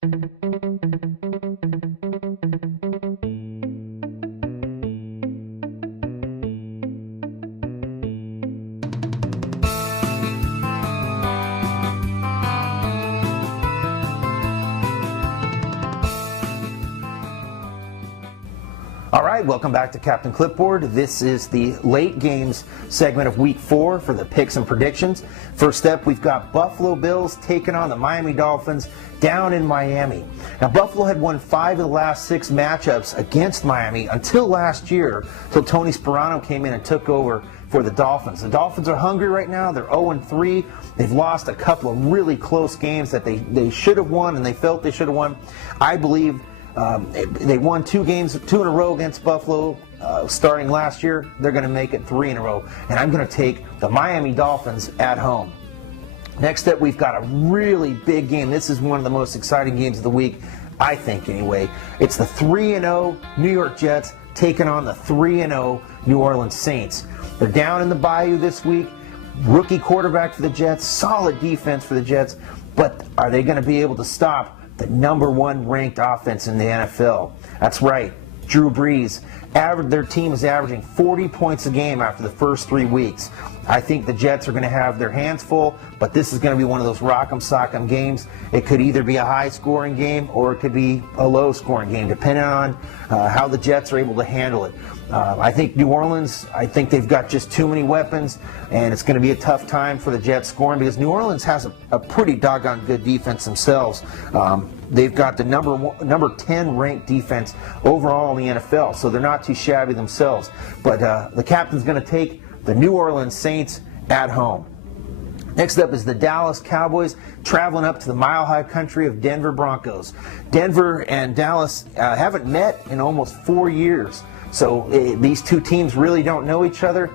All right, welcome back to Captain Clipboard. This is the late games segment of Week 4 for the picks and predictions. First up, we've got Buffalo Bills taking on the Miami Dolphins down in Miami. Now, Buffalo had won 5 of the last 6 matchups against Miami until last year, till Tony Sperano came in and took over for the Dolphins. The Dolphins are hungry right now. They're 0-3. They've lost a couple of really close games that they should have won and they felt they should have won. I believe they won 2 games, 2 in a row against Buffalo starting last year. They're going to make it 3 in a row. And I'm going to take the Miami Dolphins at home. Next up, we've got a really big game. This is one of the most exciting games of the week, I think anyway. It's the 3-0 New York Jets taking on the 3-0 New Orleans Saints. They're down in the Bayou this week. Rookie quarterback for the Jets, solid defense for the Jets, but are they going to be able to stop the #1 ranked offense in the NFL? That's right, Drew Brees. Their team is averaging 40 points a game after the first 3 weeks. I think the Jets are going to have their hands full, but this is going to be one of those rock'em sock'em games. It could either be a high-scoring game or it could be a low-scoring game, depending on how the Jets are able to handle it. I think New Orleans, I think they've got just too many weapons, and it's going to be a tough time for the Jets scoring because New Orleans has a pretty doggone good defense themselves. They've got the number 10 ranked defense overall in the NFL, so they're not too shabby themselves. But the captain's going to take the New Orleans Saints at home. Next up is the Dallas Cowboys traveling up to the mile-high country of Denver Broncos. Denver and Dallas haven't met in almost 4 years, so these two teams really don't know each other.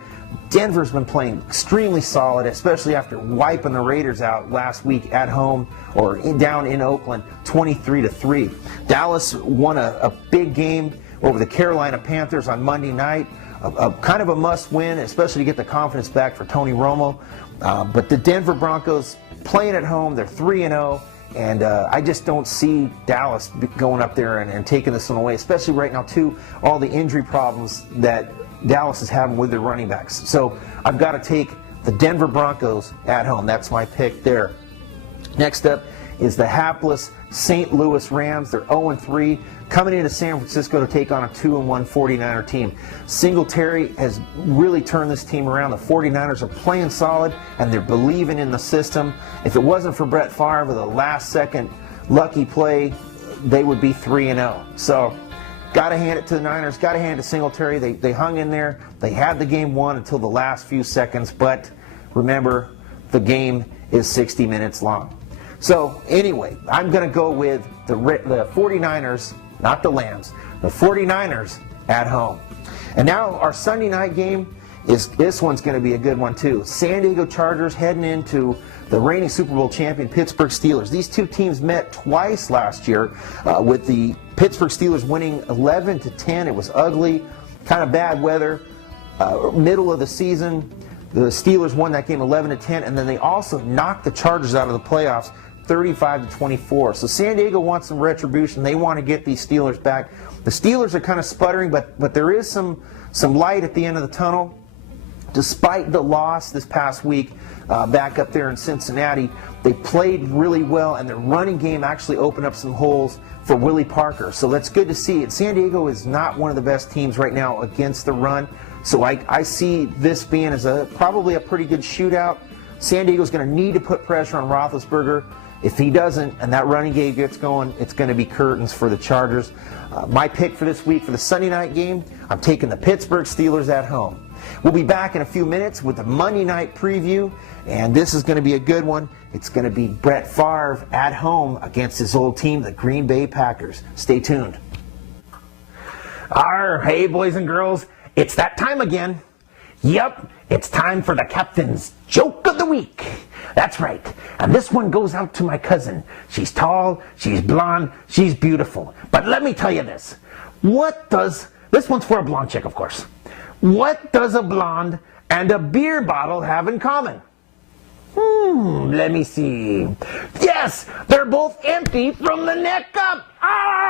Denver's been playing extremely solid, especially after wiping the Raiders out last week at home or down in Oakland, 23-3. Dallas won a big game over the Carolina Panthers on Monday night. Kind of a must-win, especially to get the confidence back for Tony Romo. But the Denver Broncos playing at home, they're 3-0, and I just don't see Dallas going up there and taking this one away, especially right now, too, all the injury problems that Dallas is having with their running backs. So I've got to take the Denver Broncos at home. That's my pick there. Next up is the hapless St. Louis Rams. They're 0-3, coming into San Francisco to take on a 2-1 49er team. Singletary has really turned this team around. The 49ers are playing solid, and they're believing in the system. If it wasn't for Brett Favre with a last-second lucky play, they would be 3-0. So got to hand it to the Niners, got to hand it to Singletary. They hung in there. They had the game won until the last few seconds, but remember, the game is 60 minutes long. So anyway, I'm going to go with the 49ers, not the Lambs, the 49ers at home. And now our Sunday night game, this one's going to be a good one too. San Diego Chargers heading into the reigning Super Bowl champion Pittsburgh Steelers. These two teams met twice last year with the Pittsburgh Steelers winning 11-10. It was ugly, kind of bad weather. Middle of the season, the Steelers won that game 11-10, and then they also knocked the Chargers out of the playoffs 35-24. So San Diego wants some retribution. They want to get these Steelers back. The Steelers are kind of sputtering, but there is some light at the end of the tunnel. Despite the loss this past week back up there in Cincinnati, they played really well, and their running game actually opened up some holes for Willie Parker. So that's good to see. San Diego is not one of the best teams right now against the run. So I see this being as probably a pretty good shootout. San Diego's going to need to put pressure on Roethlisberger. If he doesn't, and that running game gets going, it's going to be curtains for the Chargers. My pick for this week for the Sunday night game, I'm taking the Pittsburgh Steelers at home. We'll be back in a few minutes with the Monday night preview, and this is going to be a good one. It's going to be Brett Favre at home against his old team, the Green Bay Packers. Stay tuned. Hey, boys and girls, it's that time again. Yep, it's time for the captain's joke of the week. That's right, and this one goes out to my cousin. She's tall, she's blonde, she's beautiful. But let me tell you this. This one's for a blonde chick, of course. What does a blonde and a beer bottle have in common? Let me see. Yes, they're both empty from the neck up. Ah!